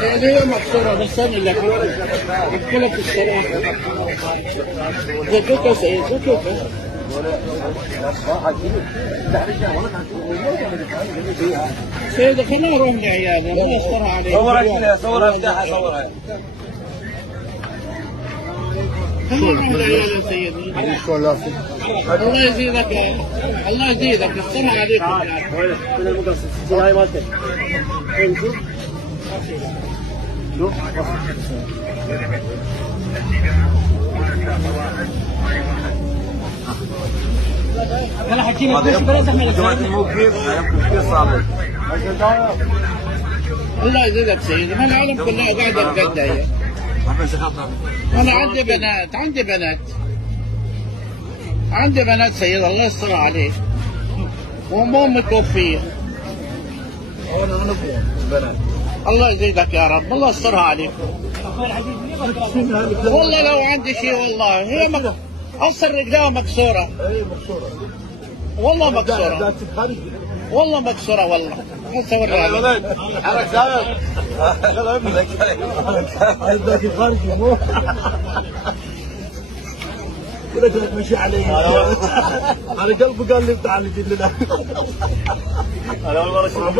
هي مكسورة بس أنا اللي أكلها في الصراحة. زكوكة سيد زكوكة. سيدي خلينا نروح لعيالنا الله يسترها عليك. صورها كذا صورها افتحها صورها. خلينا نروح لعيالنا سيدي. الله يزيدك الله يزيدك يسترها عليك. من المقص هاي مالتك. شوف. شوف. يلا حكينا بس بلا زحمة. الله يزيدك سيدي ما العالم كلها قاعدة بقد هي. أنا عندي بنات سيدي الله يستر عليك. وأمهم متوفية. أنا بنات. الله يزيدك يا رب الله يسترها عليك. والله لو عندي شيء والله هي أصل رجلها مكسورة. اي مكسورة. والله مكسورة. والله مكسورة والله. هسه اوريها لك. حرك سالم. يلا ابنك. عندك الخارجي مو. قلت لك مشي علي. على قلبه قال لي تعال جيب لنا. انا اول مرة اشوف.